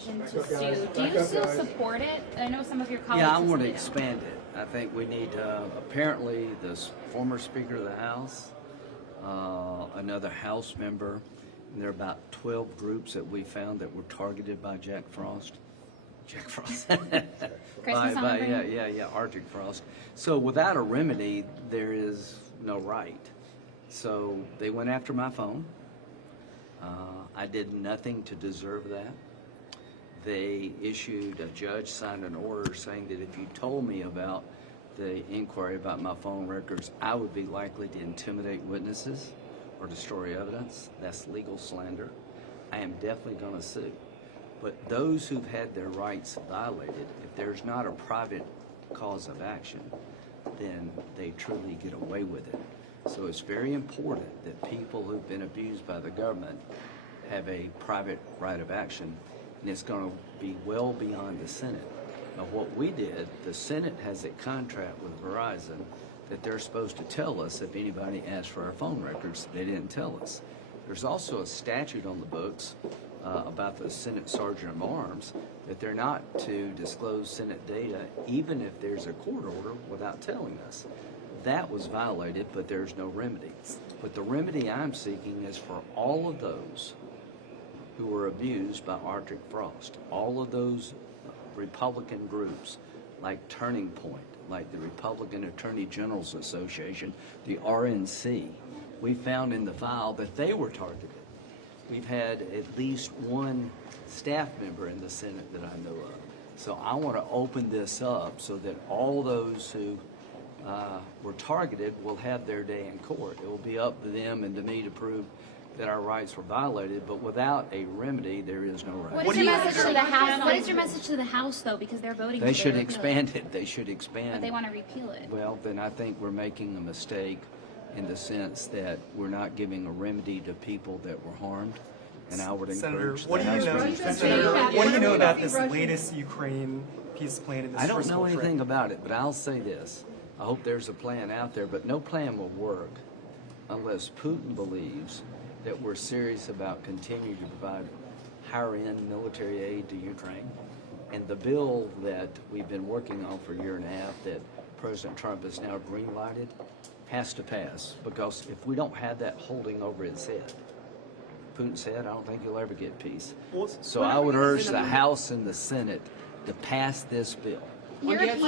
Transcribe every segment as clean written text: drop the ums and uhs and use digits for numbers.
decision to sue. Do you still support it? I know some of your colleagues. Yeah, I want to expand it. I think we need, apparently, this former Speaker of the House, another House member, and there are about 12 groups that we found that were targeted by Jack Frost. Arctic Frost. So without a remedy, there is no right. So they went after my phone. I did nothing to deserve that. They issued, a judge signed an order saying that if you told me about the inquiry about my phone records, I would be likely to intimidate witnesses or destroy evidence. That's legal slander. I am definitely going to sue. But those who've had their rights violated, if there's not a private cause of action, then they truly get away with it. So it's very important that people who've been abused by the government have a private right of action, and it's going to be well beyond the Senate. Now, what we did, the Senate has a contract with Verizon that they're supposed to tell us if anybody asks for our phone records. They didn't tell us. There's also a statute on the books about the Senate Sergeant of Arms that they're not to disclose Senate data even if there's a court order without telling us. That was violated, but there's no remedy. But the remedy I'm seeking is for all of those who were abused by Arctic Frost, all of those Republican groups like Turning Point, like the Republican Attorney Generals Association, the RNC. We found in the file that they were targeted. We've had at least one staff member in the Senate that I know of. So I want to open this up so that all those who were targeted will have their day in court. It will be up to them and to me to prove that our rights were violated, but without a remedy, there is no right. What is your message to the House? What is your message to the House, though, because they're voting? They should expand it. They should expand. But they want to repeal it. Well, then I think we're making a mistake in the sense that we're not giving a remedy to people that were harmed. And I would encourage Senator, what do you know about this latest Ukraine peace plan? In this I don't know anything about it, but I'll say this. I hope there's a plan out there, but no plan will work unless Putin believes that we're serious about continuing to provide higher-end military aid to Ukraine. And the bill that we've been working on for a year and a half that President Trump has now green-lighted has to pass, because if we don't have that holding over its head, Putin said, I don't think you'll ever get peace. So I would urge the House and the Senate to pass this bill. Is it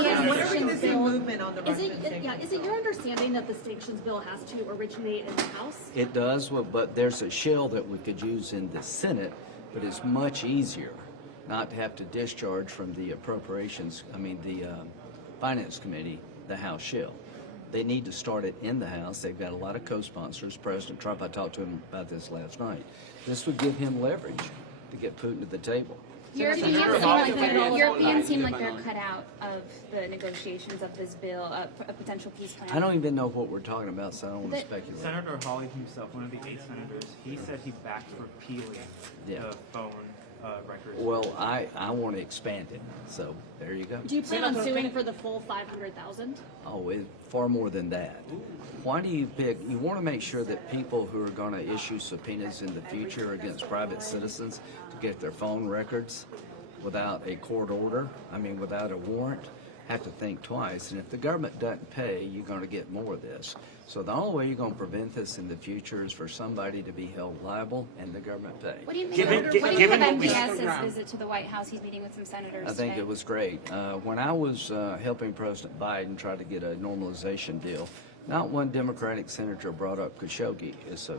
your understanding that the sanctions bill has to originate in the House? It does, but there's a shell that we could use in the Senate, but it's much easier not to have to discharge from the the Finance Committee, the House shell. They need to start it in the House. They've got a lot of co-sponsors. President Trump, I talked to him about this last night. This would give him leverage to get Putin to the table. Europeans seem like they're cut out of the negotiations of this bill, a potential peace plan. I don't even know what we're talking about, so I don't want to speculate. Senator Hawley himself, one of the 8 senators, he said he backed repealing the phone records. Well, I want to expand it, so there you go. Do you plan on suing for the full 500,000? Oh, far more than that. Why do you pick? You want to make sure that people who are going to issue subpoenas in the future against private citizens to get their phone records without a court order, without a warrant, have to think twice. And if the government doesn't pay, you're going to get more of this. So the only way you're going to prevent this in the future is for somebody to be held liable and the government pay. What do you think of MPS's visit to the White House? He's meeting with some senators I think it was great. When I was helping President Biden try to get a normalization deal, not one Democratic senator brought up Khashoggi. It's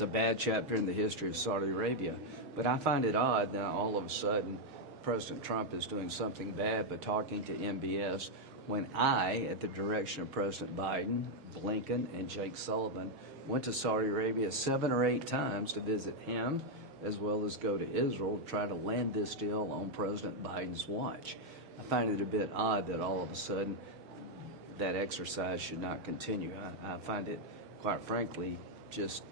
a bad chapter in the history of Saudi Arabia. But I find it odd that all of a sudden President Trump is doing something bad but talking to MBS when I, at the direction of President Biden, Blinken, and Jake Sullivan, went to Saudi Arabia 7 or 8 times to visit him, as well as go to Israel to try to land this deal on President Biden's watch. I find it a bit odd that all of a sudden that exercise should not continue. I find it, quite frankly, just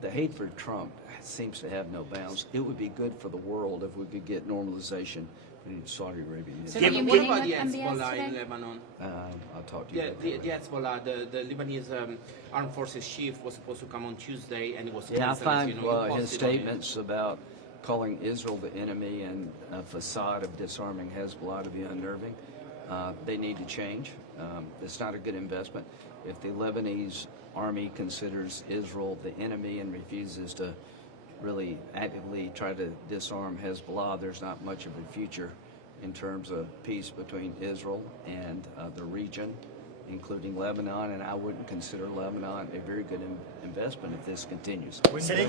the hate for Trump seems to have no bounds. It would be good for the world if we could get normalization in Saudi Arabia. So are you meeting with MBS today? In Lebanon? I'll talk to you about the Hezbollah, the Lebanese armed forces chief was supposed to come on Tuesday, and it was I canceled, find his statements about calling Israel the enemy and a facade of disarming Hezbollah to be unnerving. They need to change. It's not a good investment. If the Lebanese army considers Israel the enemy and refuses to really actively try to disarm Hezbollah, there's not much of a future in terms of peace between Israel and the region, including Lebanon, and I wouldn't consider Lebanon a very good investment if this continues.